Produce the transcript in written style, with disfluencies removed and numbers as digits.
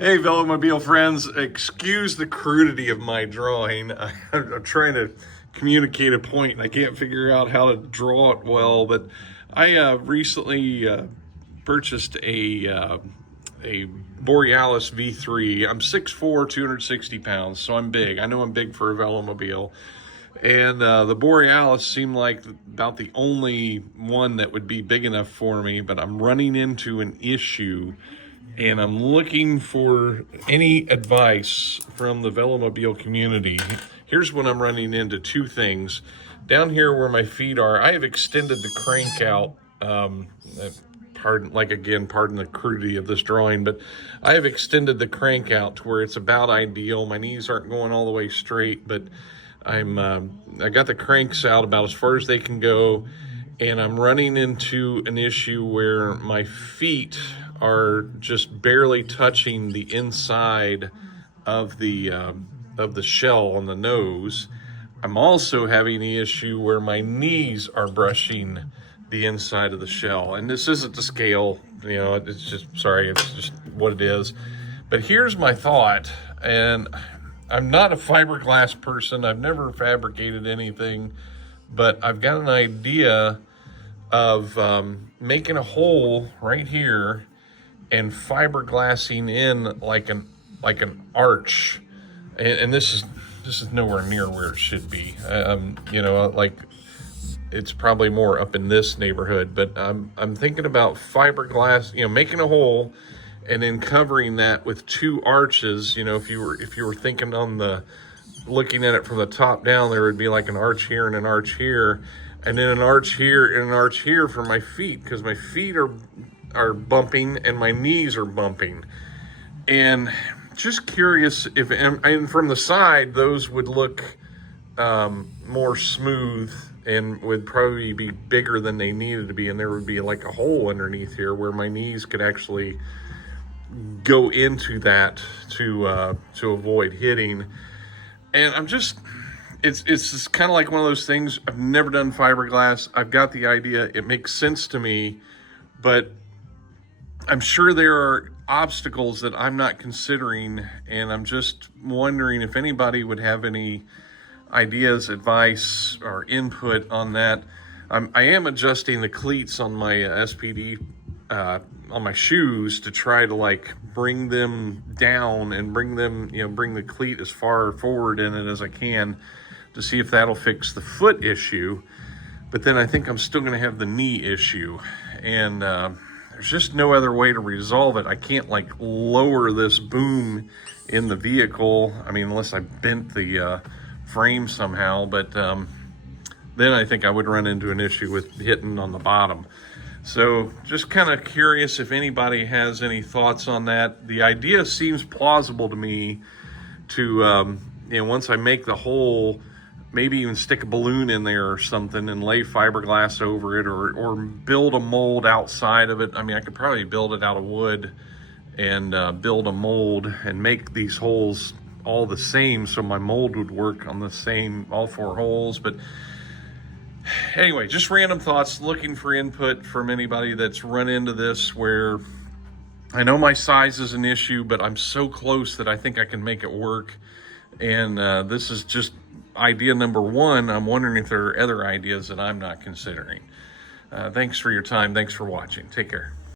Hey, Velomobile friends, excuse the crudity of my drawing. I'm trying to communicate a point and I can't figure out how to draw it well, but I recently purchased a Borealis V3. I'm 6'4", 260 pounds, so I'm big. I know I'm big for a Velomobile. And the Borealis seemed like about the only one that would be big enough for me, but I'm running into an issue and I'm looking for any advice from the Velomobile community. Here's what I'm running into: two things. Down here where my feet are, I have extended the crank out. Pardon the crudity of this drawing, but I have extended the crank out to where it's about ideal. My knees aren't going all the way straight, but I got the cranks out about as far as they can go, and I'm running into an issue where my feet are just barely touching the inside of the shell on the nose. I'm also having the issue where my knees are brushing the inside of the shell. And this isn't to scale, it's just what it is. But here's my thought, and I'm not a fiberglass person. I've never fabricated anything, but I've got an idea of making a hole right here and fiberglassing in like an arch, and this is nowhere near where it should be. Like it's probably more up in this neighborhood, but I'm thinking about fiberglass, making a hole and then covering that with two arches. If you were thinking looking at it from the top down, there would be like an arch here and an arch here, and then an arch here and an arch here for my feet, because my feet are bumping and my knees are bumping. And just curious if, and from the side, those would look more smooth and would probably be bigger than they needed to be, and there would be like a hole underneath here where my knees could actually go into that to avoid hitting. And it's just kind of like one of those things. I've never done fiberglass. I've got the idea. It makes sense to me, but I'm sure there are obstacles that I'm not considering, and I'm just wondering if anybody would have any ideas, advice, or input on that. I am adjusting the cleats on my SPD on my shoes to try to like bring them down and bring the cleat as far forward in it as I can to see if that'll fix the foot issue. But then I think I'm still going to have the knee issue, and there's just no other way to resolve it. I can't like lower this boom in the vehicle. I mean, unless I bent the frame somehow, but then I think I would run into an issue with hitting on the bottom. So just kind of curious if anybody has any thoughts on that. The idea seems plausible to me to, once I make the hole, maybe even stick a balloon in there or something and lay fiberglass over it, or build a mold outside of it. I mean, I could probably build it out of wood and build a mold and make these holes all the same, so my mold would work on the same, all four holes. But anyway, just random thoughts, looking for input from anybody that's run into this, where I know my size is an issue, but I'm so close that I think I can make it work. And this is just idea number one. I'm wondering if there are other ideas that I'm not considering. Thanks for your time. Thanks for watching. Take care.